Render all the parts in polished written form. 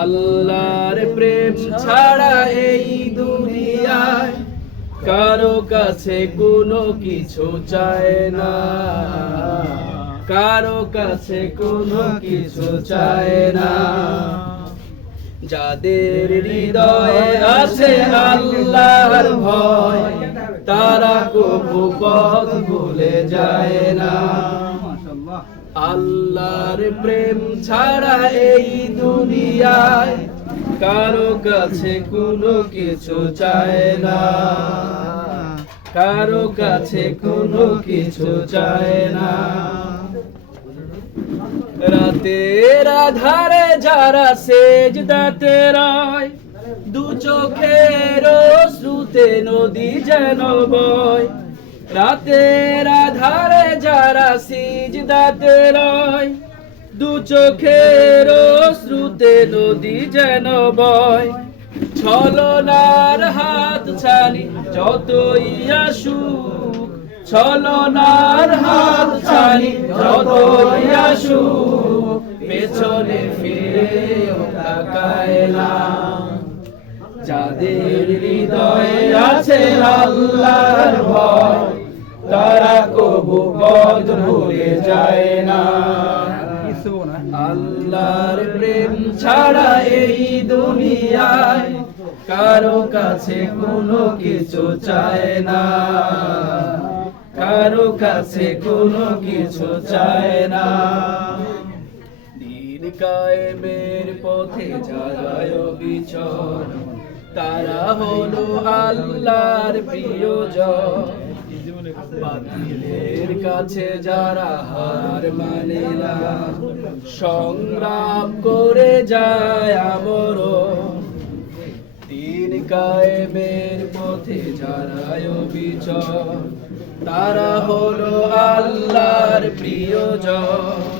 আল্লাহর প্রেম ছাড়া এই দুনিয়ায় কারো কাছে কোনো কিছু চায় না, কারো কাছে কোনো কিছু চায় না। যাদের হৃদয়ে আছে আল্লাহর ভয় তারা কবু পথ ভুলে যায় না। আল্লাহর প্রেম ছাড়া এই দুনিয়ায় কারো কাছে কোনো কিছু চায় না, কারো কাছে কোনো কিছু চায় না। রাতের আধারে যারা সেজদাতে রয় দু চোখের অশ্রুতে নদী যেন বয়। রাতের আধারে যারা সিজদাতে রয় দু চোখের অশ্রুতে নদী যেন বয়। ছলনার হাত ছানি যতই আসুক, ছলনার হাত ছানি যতই আসুক, পেছনে ফিরেও তাকায় না। যাদের হৃদয়ে আছে আল্লাহর ভয় তারা কবু পথ ভুলে যায় না। আল্লাহর প্রেম ছাড়া এই দুনিয়ায় কারো কাছে কোনো কিছু চায় না, কারো কাছে কোনো কিছু চায় না। দিন কায়েমের পথে যারাই অবিচল তারা হলো আল্লাহর প্রিয়জন। বাতিলের কাছে যারা হার মানে না সংগ্রাম করে যায় আমরণ। দিন কায়েমের পথে যারা অবিচল তারা হলো আল্লাহর প্রিয়জন।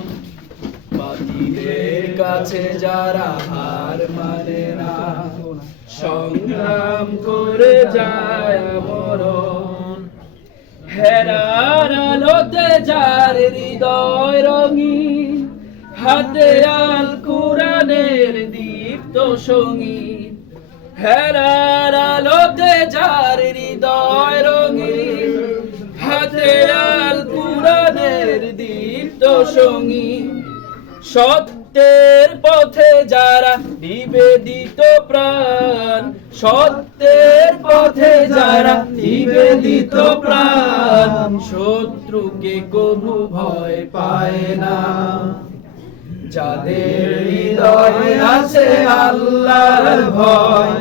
বাতিলের কাছে যারা হার মানে না সংগ্রাম করে যায় আমরণ। হেরার আলোতে যার হৃদয় রঙিন হাতে আল কুরআনের দীপ্ত সঙ্গীত। হেরার আলোতে যার হৃদয় রঙিন হাতে আল কুরআনের দীপ্ত সঙ্গীত। সত্যের পথে যারা নিবেদিত প্রাণ, সত্যের পথে যারা নিবেদিত প্রাণ, শত্রুকে কবু ভয় পায় না। যাদের হৃদয়ে আছে আল্লাহর ভয়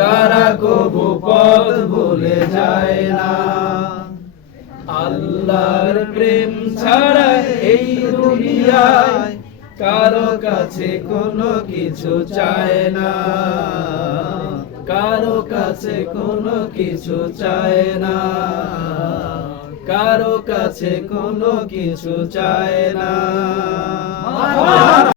তারা কবু পথ ভুলে যায় না। আল্লাহর প্রেম ছাড়া এই দুনিয়ায় কারো কাছে কোনো কিছু চায় না, কারো কাছে কোনো কিছু চায় না, কারো কাছে কোনো কিছু চায় না।